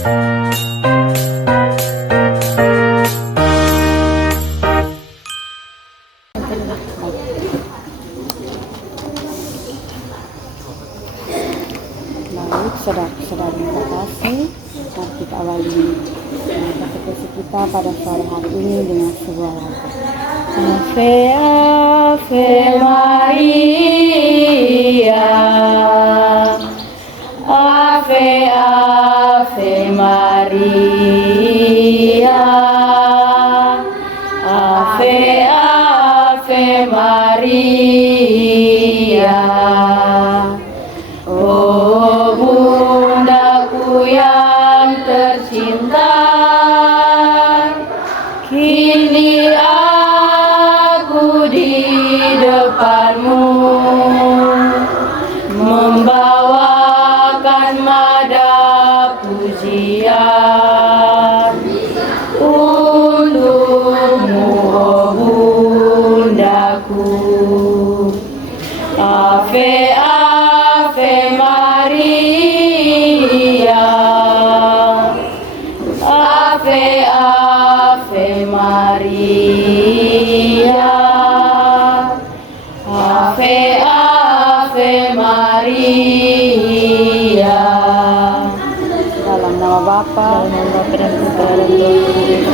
Baik, saudara-saudara yang terkasih, mari kita awali katekesi kita pada sore hari ini dengan sebuah lagu. Ave Ave Maria, Ave Ave Maria, Ave Ave Maria. Oh bundaku yang tercinta, kini aku di depanmu, membawakan nada pujian untukmu, oh bundaku. Ave Ave Maria, Ave Ave Maria, Ave Ave Maria. Dalam nama Bapa dan Putra dan Roh Kudus.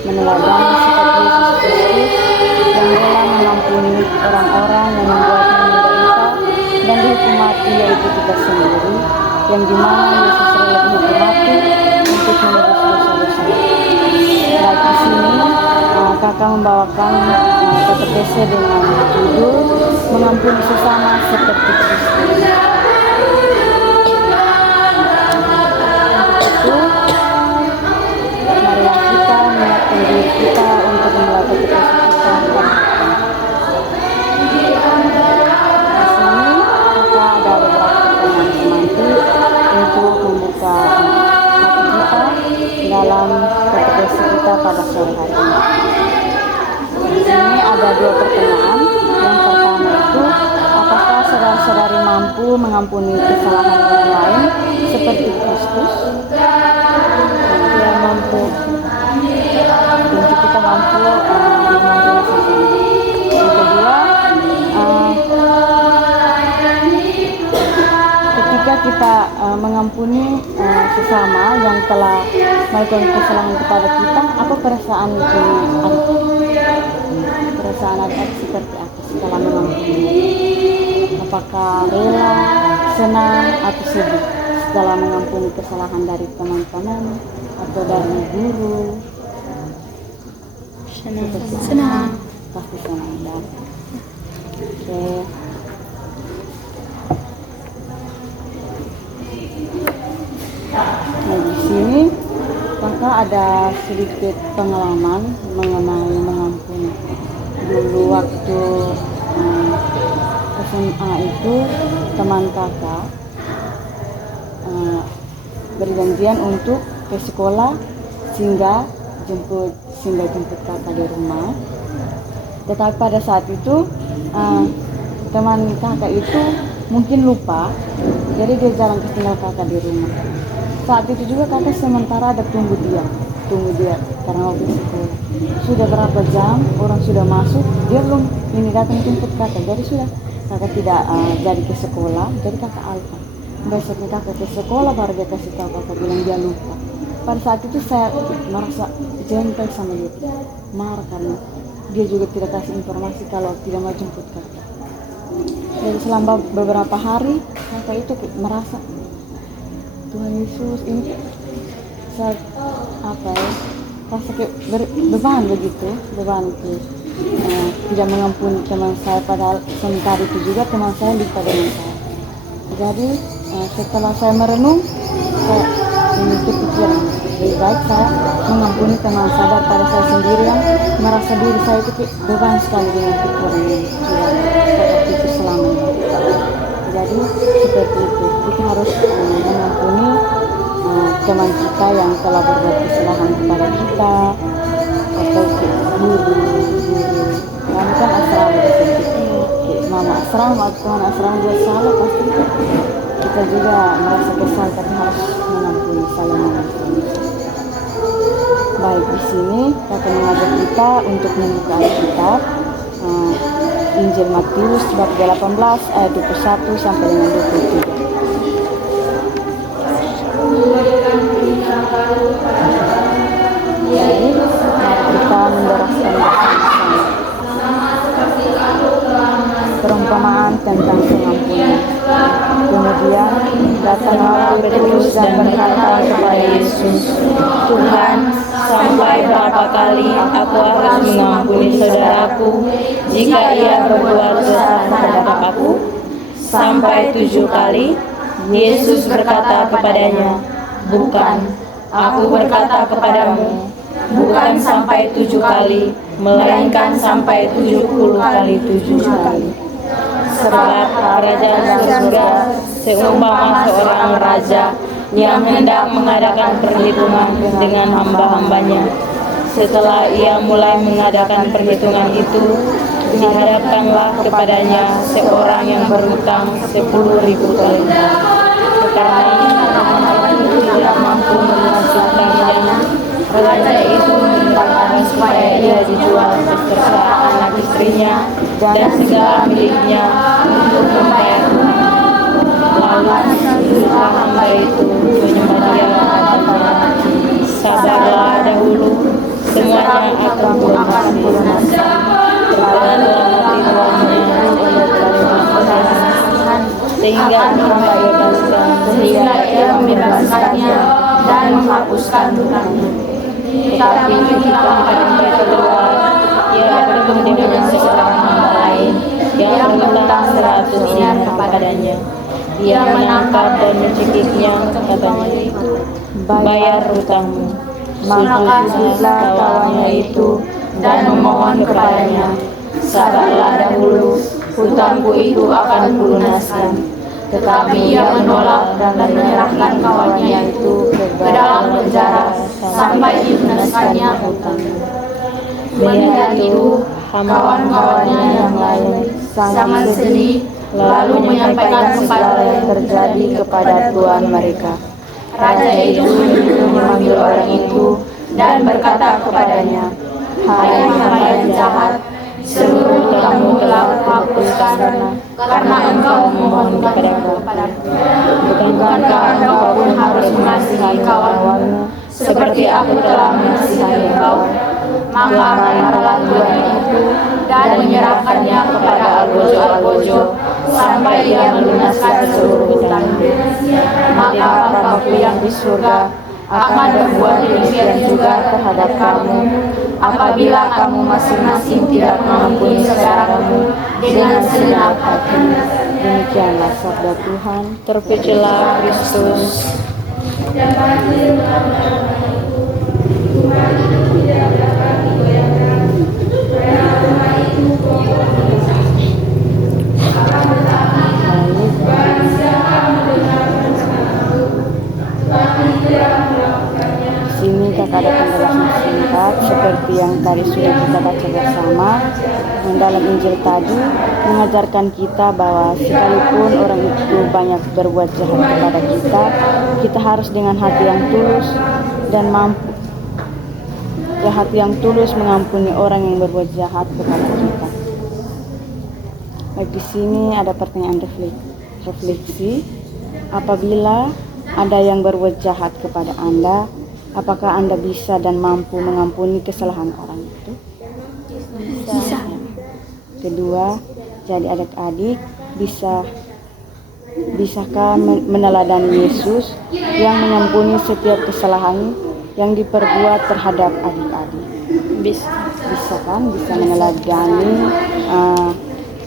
Meneladani sikap Yesus Kristus yang rela mengampuni orang-orang yang membuatnya menderita dan dihukum mati, yaitu kita sendiri, yang dimana Yesus rela dihukum mati untuk menebus dosa-dosa. Baik, di sini kakak membawakan katekese dengan judul mengampuni sesama seperti Kristus. Diri kita untuk memulai katekesi kita. Di sini kita ada beberapa pertanyaan semantik untuk membuka hati kita dalam katekesi kita pada sore hari ini. Di sini ada dua pertanyaan. Yang pertama itu, apakah saudara-saudari mampu mengampuni kesalahan orang lain seperti Kristus? Dia mampu. Tentu kita mampu mengampuni sesama. Yang kedua, ketika kita mengampuni sesama yang telah melakukan kesalahan kepada kita, apa perasaan itu? Perasaan ada seperti apa setelah mengampuni? Apakah rela, senang, atau sedih setelah mengampuni kesalahan dari teman-teman atau dari guru? Senang. Pasti senang. Oke. Nah, di sini kakak ada sedikit pengalaman mengenai mengampuni. Dulu waktu SMA itu teman kakak berjanjian untuk ke sekolah sehingga jemput kakak di rumah. Tetapi pada saat itu teman kakak itu mungkin lupa, jadi dia jarang tinggal kakak di rumah. Saat itu juga kakak sementara ada tunggu dia karena waktu sekolah. Sudah berapa jam orang sudah masuk, dia belum ini datang jemput kakak. Jadi sudah kakak tidak jadi ke sekolah, jadi kakak alfa. Besoknya kakak ke sekolah baru dia kasih tahu, kakak bilang dia lupa. Pada saat itu saya merasa jengkel sama dia, marah karena dia juga tidak kasih informasi kalau tidak mau jemput kakak. Jadi selama beberapa hari kakak itu merasa Tuhan Yesus ini saya rasa kayak beban begitu, beban itu tidak mengampuni teman saya, padahal sementara itu juga teman saya lupa dengan saya. Jadi setelah saya merenung, saya ini kepikiran lebih baik saya mengampuni teman saya daripada saya sendiri yang merasa diri saya itu beban sekali dengan pikiran yang sudah seperti itu selamanya. Jadi seperti itu, kita harus mengampuni teman kita yang telah berbuat kesalahan kepada kita, atau guru kami kan asrama di sini, mama asrama atau teman asrama buat salah, pasti kita juga merasa kesal, tapi harus mengampuni, saling mengampuni. Baik, di sini akan mengajak kita untuk membuka Alkitab, Injil Matius bab 18 ayat 21 sampai dengan 23. Baik, mari kita mendoraskan bersama-sama. Perumpamaan tentang pengampunan. Kemudian datanglah Petrus dan berkata kepada Yesus, Tuhan, sampai berapa kali aku harus mengampuni saudaraku jika ia berbuat dosa terhadap aku? Sampai 7 kali? Yesus berkata kepadanya, bukan, aku berkata kepadamu, bukan sampai 7 kali, melainkan sampai 70 kali 7 kali. Sebab kerajaan surga seumpama seorang raja yang hendak mengadakan perhitungan dengan hamba-hambanya. Setelah ia mulai mengadakan perhitungan itu, dihadapkanlah kepadanya seorang yang berhutang 10.000 talenta. Karena itu tidak mampu melunasi hutangnya, raja itu memerintahkan supaya ia dijual beserta anak istrinya dan segala miliknya untuk membayar hutang. Lalu setelah hamba itu menyembah dia katanya, sabarlah dahulu, semuanya akan kulunasi. Terdalam hati tuannya sehingga ia membebaskannya dan menghapuskan hutangnya. Tetapi ketika hamba keluar, ia bertemu dengan seorang hamba lain yang berhutang 100 dinar kepadanya. Ia menangkap dan mencekiknya, katanya, bayar hutangmu. Maka sujudlah kawannya itu dan memohon kepadanya, sabarlah dahulu, hutangku itu akan kulunaskan. Tetapi ia menolak dan menyerahkan kawannya itu ke dalam penjara sampai dilunaskannya hutangnya. Melihat itu, kawan-kawannya yang lain sangat sedih, lalu menyampaikan segala yang terjadi kepada tuan mereka. Raja itu memanggil orang itu dan berkata kepadanya, hai hamba yang jahat, seluruh hutangmu telah kuhapuskan karena engkau memohon kepadaku. Bukankah engkau pun harus mengasihi kawanmu seperti aku telah mengasihi engkau? Maka marahlah tuan itu dan menyerahkannya kepada algojo-algojo sampai ia melunaskan seluruh hutangnya. Maka Bapa-Ku yang di surga akan berbuat demikian juga terhadap kamu apabila kamu masing-masing tidak mengampuni saudaramu dengan segenap hati. Demikianlah sabda Tuhan. Terpujilah Kristus. Sini kakak ada penjelasan singkat seperti yang tadi sudah kita baca bersama. Dalam Injil tadi mengajarkan kita bahwa sekalipun orang itu banyak berbuat jahat kepada kita, kita harus dengan hati yang tulus dan mampu, hati yang tulus mengampuni orang yang berbuat jahat kepada kita. Baik, di sini ada pertanyaan refleksi. Apabila ada yang berbuat jahat kepada Anda, apakah Anda bisa dan mampu mengampuni kesalahan orang itu? Bisa. Kedua, jadi adik-adik bisakah meneladani Yesus yang mengampuni setiap kesalahan yang diperbuat terhadap adik-adik? bisa kan, bisa meneladani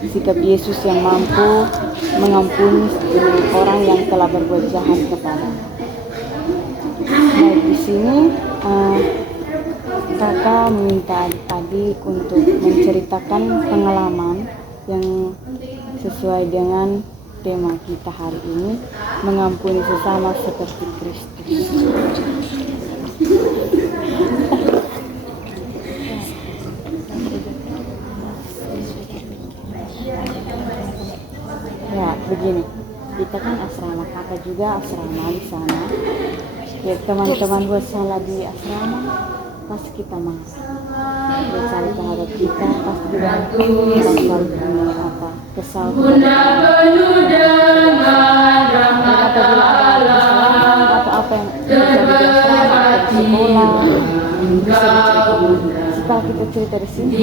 sikap Yesus yang mampu mengampuni orang yang telah berbuat jahat kepada. Baik, di sini kakak meminta adik-adik untuk menceritakan pengalaman yang sesuai dengan tema kita hari ini, mengampuni sesama seperti Kristus. Ya, begini. Kita kan asrama, kakak juga asrama di sana. Ya, teman-teman buat salah di asrama, pasti kita marah. Buat salah terhadap kita, pasti kita rasa apa kesal. Atau apa yang terjadi di asrama, di sekolah, bisa diceritakan. Setelah kita cerita di sini,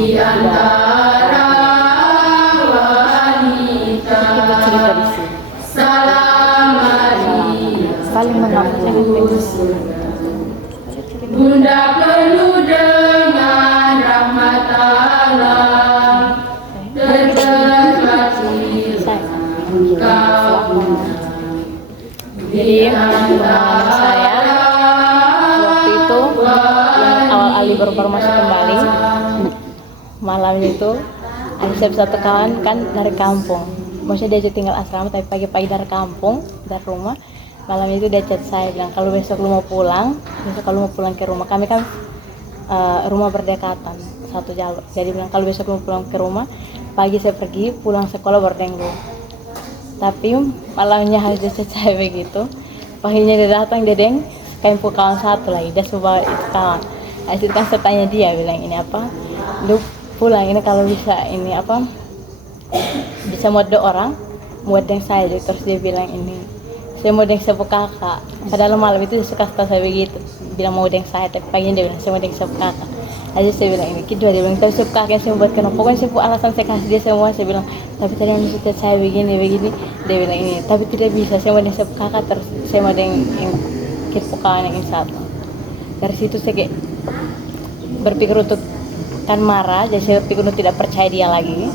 kita cerita di sini. Saling mengampuni. Bunda penuh dengan rahmat Allah, tertermati engkau. Jadi pengalaman saya waktu itu yang awal Ali baru masuk kembali, malamnya itu ada satu kawan kan dari kampung, maksudnya dia tinggal asrama tapi pagi-pagi dari kampung, dari rumah. Malam itu dia chat saya bilang kalau besok lu mau pulang ke rumah, kami kan rumah berdekatan satu jalur, jadi bilang kalau besok lu mau pulang ke rumah, pagi saya pergi, pulang sekolah berdenggu. Tapi malamnya harus dia chat saya begitu, paginya dia datang, dia deng kain kawan satu lagi, dia coba itu kawan. Itu kan saya tanya dia, bilang ini apa, lu pulang ini kalau bisa ini apa, bisa mode orang muat yang saya. Terus dia bilang ini saya mau deng sepupu kakak, padahal malam itu dia suka saya begitu, bilang mau deng saya, tapi paginya dia bilang saya mau deng sepupu kakak. Aja saya bilang ini kedua, dia bilang tapi sepupu kakak yang saya buat kenapa, pokoknya sepupu alasan saya kasih dia semua. Saya bilang tapi tadi yang suka saya begini, dia bilang ini tapi tidak bisa, saya mau deng sepupu kakak, terus saya mau deng sepupu kawan yang satu. Dari situ saya kayak berpikir untuk kan marah, jadi saya berpikir untuk tidak percaya dia lagi,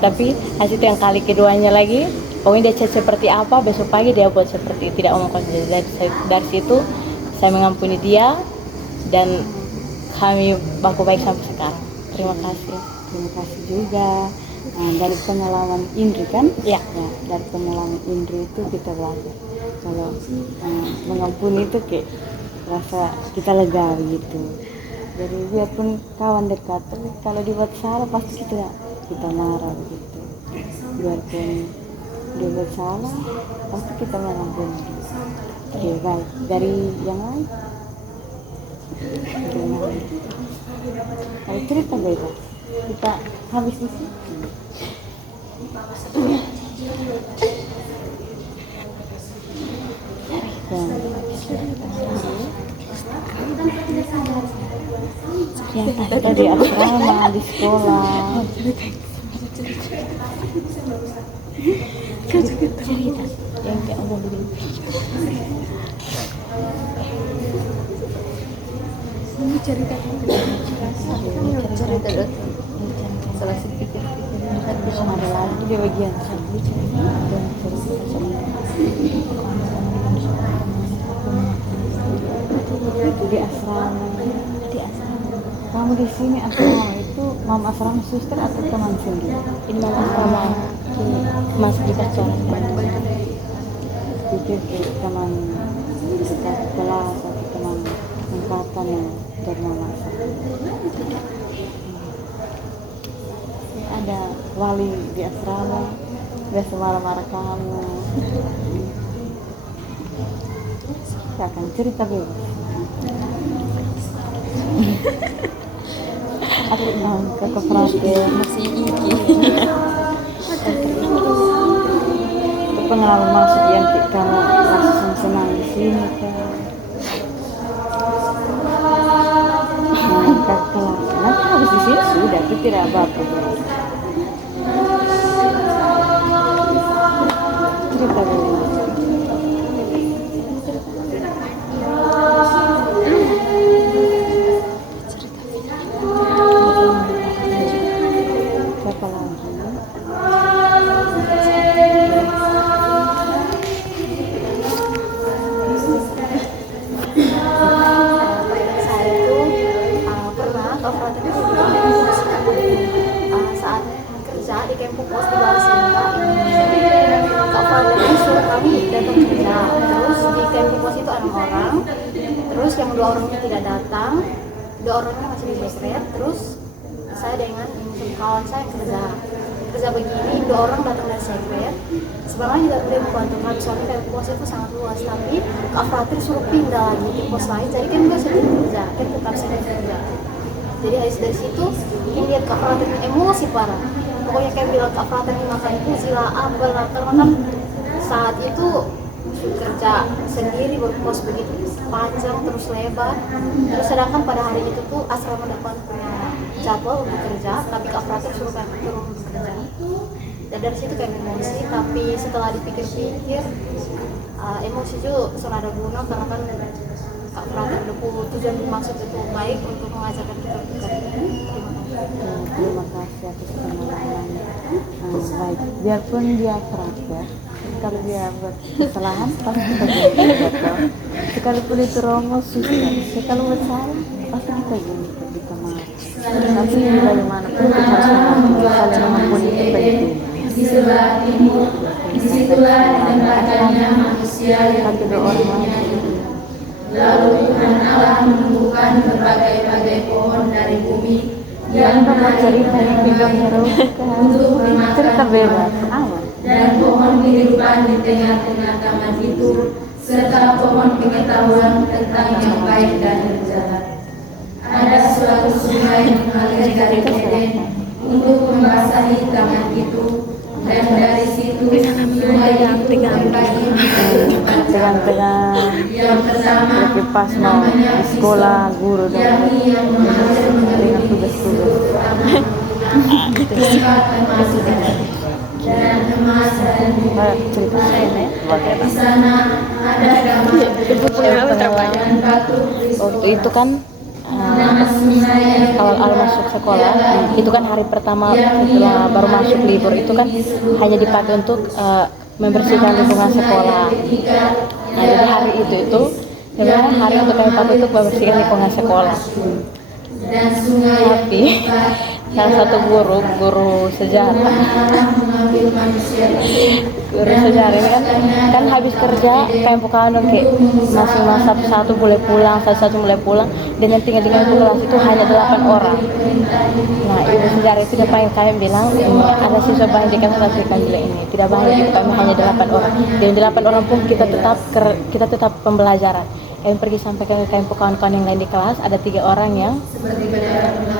tapi hasil itu yang kali keduanya lagi, pokoknya dia chat seperti apa, besok pagi dia buat seperti tidak omong kosong. Dari situ saya mengampuni dia dan kami baku baik sampai sekarang. Terima kasih juga. Dari pengalaman Indri kan? Ya, dari pengalaman Indri itu kita belajar kalau mengampuni itu kayak rasa kita lega gitu. Jadi biarpun kawan dekat, tapi kalau dibuat salah pasti kita marah begitu. Biarpun dia buat salah, pasti kita mengampuni. Oke, baik. Dari yang lain? Kalau cerita bebas, kita habis di sini. Yang tadi asrama, di sekolah. Cerita yang kayak Allah begini. Ini cerita salah sedikit ada lagi di bagian itu di asrama. Kamu di sini asrama itu mama asrama suster atau teman sendiri? Ini mama asrama masuk di pacaran. Pikir teman dekat kelas atau teman angkatan yang bernama ada wali di asrama biasa marah-marah kamu. Saya akan cerita bebas. Aku kakak Frater masih iki. Itu pengalaman masuk yang kamu rasa senang di sini kan. Kakak kelas, nanti habis di sini sudah, itu tidak apa-apa. Cerita dulu. dua orangnya tidak datang, dua orangnya masih di bed rest. Terus saya dengan kawan saya yang kerja begini, dua orang datang dari sekret. Sebenarnya juga udah membantu kami, soalnya kayak pos itu sangat luas, tapi Kak Frater suruh pindah lagi di pos lain, jadi kan gue sendiri kerja, kan tetap saya kerja. Jadi dari situ ini lihat Kak Frater emosi parah, pokoknya kayak bilang Kak Frater ini makan puji lah apa lah, karena kan saat itu kerja sendiri berpos begitu panjang terus lebar. Terus sedangkan pada hari itu tuh asrama dapat punya jadwal untuk kerja, tapi Kak Frater suruh kami turun untuk kerja. Dan dari situ kayak emosi, tapi setelah dipikir-pikir emosi juga sudah ada guna, karena kan Kak Frater tujuan maksud itu baik untuk mengajarkan kita untuk kerja. Terima kasih atas pengalamannya. Baik, biarpun dia frater, kalau dia buat kesalahan pasti kita betul. Sekalipun itu Romo susah, kalau buat salah pasti kita kita marah. Tapi bagaimanapun kita harus mengaku saling mengampuni itu penting. Di sebelah timur, disitulah ditempatkannya manusia yang beriman itu. Lalu Tuhan Allah menumbuhkan berbagai-bagai pohon dari bumi yang cerita yang tidak untuk dimakan bebas. dan pohon kehidupan di tengah-tengah taman itu, serta pohon pengetahuan tentang yang baik dan yang jahat. Ada suatu sungai mengalir dari Eden untuk membasahi taman itu, dan dari situ sungai itu berbagi Dengan yang pertama pas mau di sekolah guru dan yang mengajar dengan tugas-tugas. tempat termasuk dan emas dan Cerita saya di sana ada gambar dan batu waktu itu kan nama sungai yang awal-awal masuk sekolah itu kan hari pertama setelah baru masuk libur itu kan hanya dipakai untuk membersihkan lingkungan sekolah. Nah, jadi hari itu sebenarnya hari untuk kami pakai untuk membersihkan lingkungan sekolah. dan sungai yang Tapi salah satu guru sejarah mengambil manusia guru sejarah ini kan habis kerja kayak bukan dong kayak masing-masing satu-satu boleh pulang, satu-satu boleh pulang, dengan tinggal di kelas itu hanya 8 orang. Nah, ibu sejarah itu dia pengen kami bilang ini ada siswa bahan di kelas tapi kami bilang ini tidak bahan di kami hanya 8 orang, dan 8 orang pun kita tetap pembelajaran. Kami pergi sampaikan ke kawan-kawan yang lain di kelas, ada 3 orang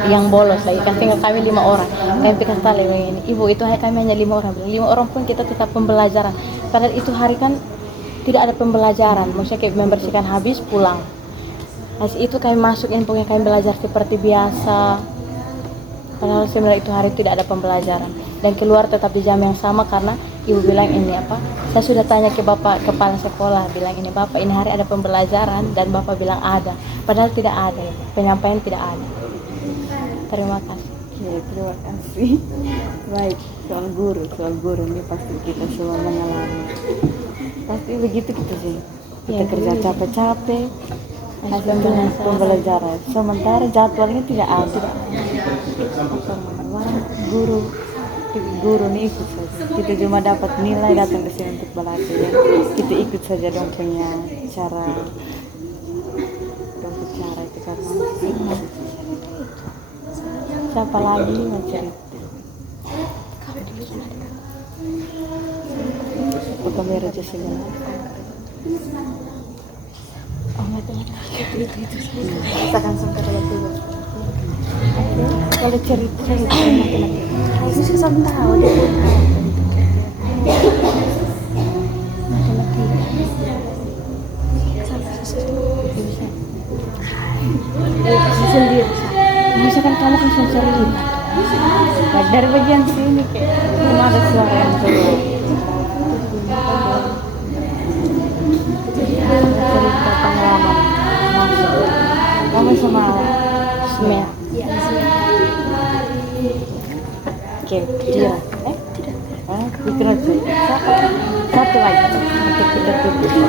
yang bolos lagi, kan tinggal kami 5 orang. Kami pikir tali ini, ibu itu kami hanya 5 orang. 5 orang pun kita tetap pembelajaran. Padahal itu hari kan tidak ada pembelajaran, maksudnya kayak membersihkan habis pulang. Pas itu kami masuk pokoknya kami belajar seperti biasa. Padahal sebenarnya itu hari tidak ada pembelajaran, dan keluar tetap di jam yang sama karena ibu bilang ini apa? Saya sudah tanya ke bapak kepala sekolah, bilang ini bapak ini hari ada pembelajaran, dan bapak bilang ada, padahal tidak ada, penyampaian tidak ada. Terima kasih. Oke, terima kasih. Baik, soal guru ini pasti kita semua mengalami. Pasti begitu kita sih. Kita kerja capek-capek, hasil pembelajaran. Sementara jadwalnya tidak ada. Guru nih ikut saja. Kita cuma dapat nilai datang ke sini untuk belajar. Ya. Kita ikut saja dong punya cara itu karena siapa lagi mau cerita? Apa merah aja segala? Oh nggak tahu. Itu. Kita akan sampai ke dulu. Kalau cerita matematika, itu sih sama tahu deh. Sendiri. Misalkan kamu kan cerita. Nah, dari bagian sini kayak cuma ada suara yang keluar. Cerita pengalaman masuk. Kamu sama Smith. Oke, dia. Tidak. Satu lagi. Untuk kita tutup.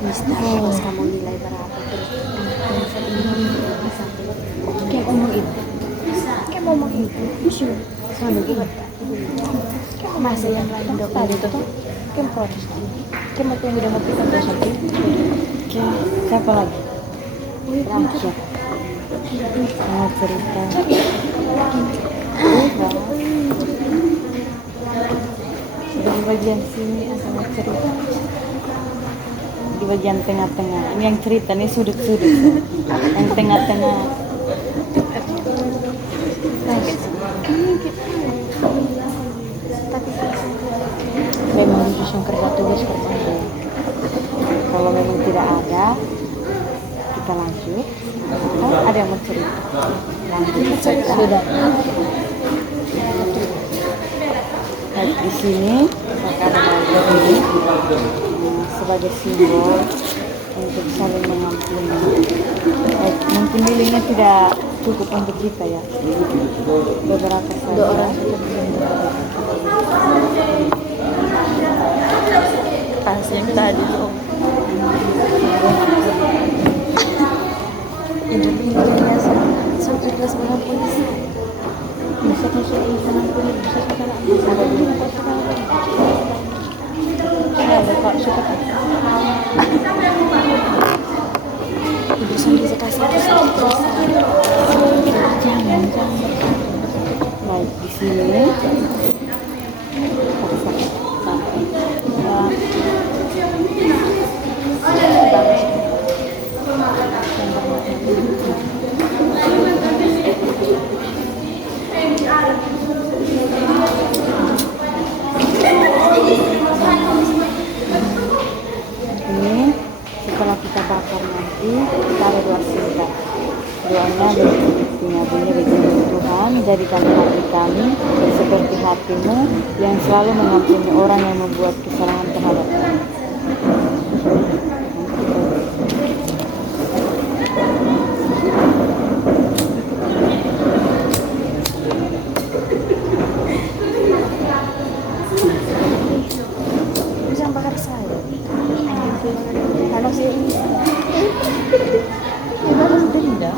Mister, kamu nilai berapa terus? Masa yang lain dok tadi itu tuh Kempores. Kamu tunggu udah mau kita terus nanti. Oke, siapa lagi? Terakhir. Mau cerita. Sudah di bagian sini sama cerita. Di bagian tengah-tengah. Ini yang cerita nih sudut-sudut. Yang tengah-tengah. Memang khusus yang kerja tugas kerja. Kalau memang tidak ada, kita lanjut. Oh, ada yang mau cerita? Lanjut cerita. Sudah. Baik, di sini akan ada ini sebagai simbol untuk saling mengampuni. Baik, mungkin lilinnya tidak cukup untuk kita ya. Beberapa saja. Pas yang tadi tuh. Indonesia sampai kelas mengampuni. Bisa mengampuni, bisa sekarang. Ada kok suka. Ibu sendiri kasih jangan. Baik, di sini. Ini setelah kita bakar nanti kita ada doa singkat. Doanya bunyinya begini, Tuhan jadikanlah hati kami seperti hatimu yang selalu mengampuni orang yang membuat kesalahan terhadap kami. Jangan bakar saya. Anak saya ini. Balas denda.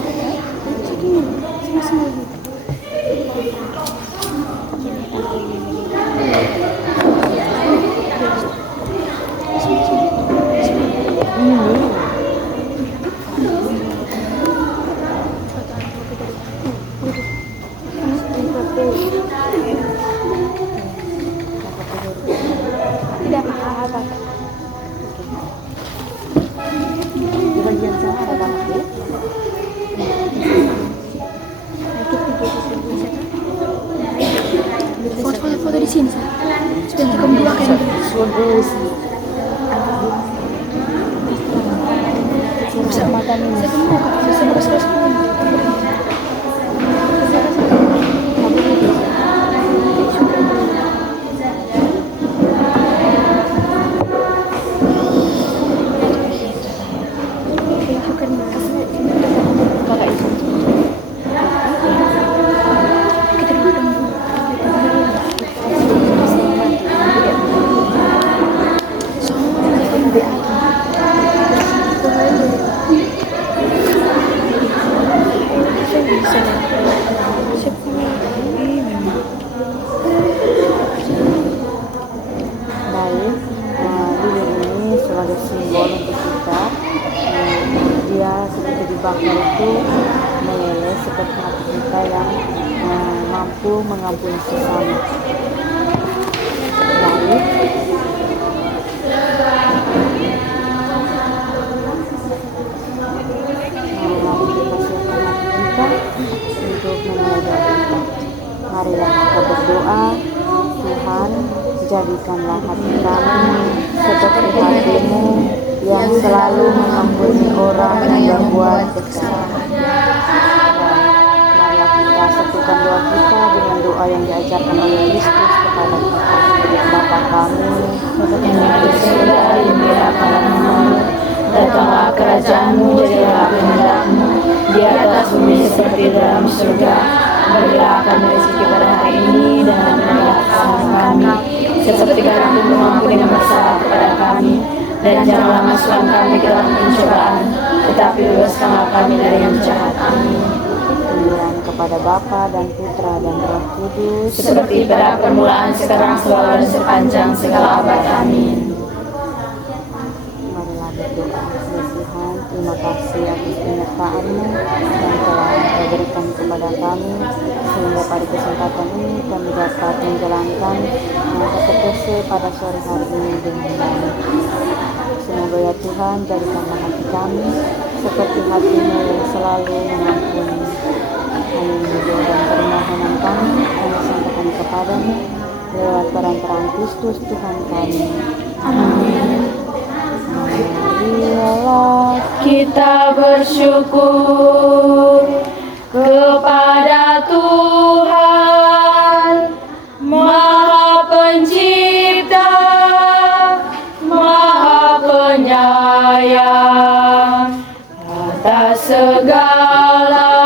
Sama-sama gitu. Tidak apa-apa. Di bagian sana ada banget. Foto di sini, Sa. Sudah kamu dua kan? Bagus. Bisa makan ini. simbol untuk kita. Dia seperti dibakar itu meleleh seperti hati kita yang mampu mengampuni sesama. Lalu untuk menyadari kita. Marilah kita berdoa, Tuhan, jadikanlah hati kami seperti hati-Mu yang selalu mengampuni orang yang berbuat kesalahan. Marilah kita satukan doa kita dengan doa yang diajarkan oleh Kristus kepada kita. Bapa kami, yang ada di surga, dimuliakanlah namamu. Datanglah kerajaan-Mu, jadilah kehendak-Mu di atas bumi seperti dalam surga. Berilah kami rezeki pada hari ini dan ampunilah kesalahan kami, seperti kami mengampuni yang bersalah kepada kami. Dan janganlah masukkan kami ke dalam pencobaan, tetapi bebaskanlah kami dari yang jahat. Amin. kepada Bapa dan Putra dan Roh Kudus, seperti pada permulaan, sekarang, selalu, dan sepanjang segala abad. Amin. Marilah berdoa. Ya Tuhan, terima kasih atas penyertaan-Mu yang telah Engkau berikan kepada kami, sehingga pada kesempatan ini kami dapat menjalankan katekese pada sore hari ini dengan baik. Semoga ya Tuhan, jadikanlah hati kami seperti hati-Mu yang selalu mengampuni. Hanya ini doa dan permohonan kami sampaikan kepadamu lewat perantaraan Kristus Tuhan kami. Amin. Marialah Kita bersyukur kepada Tuhan Maha Pencipta, Maha Penyayang atas segala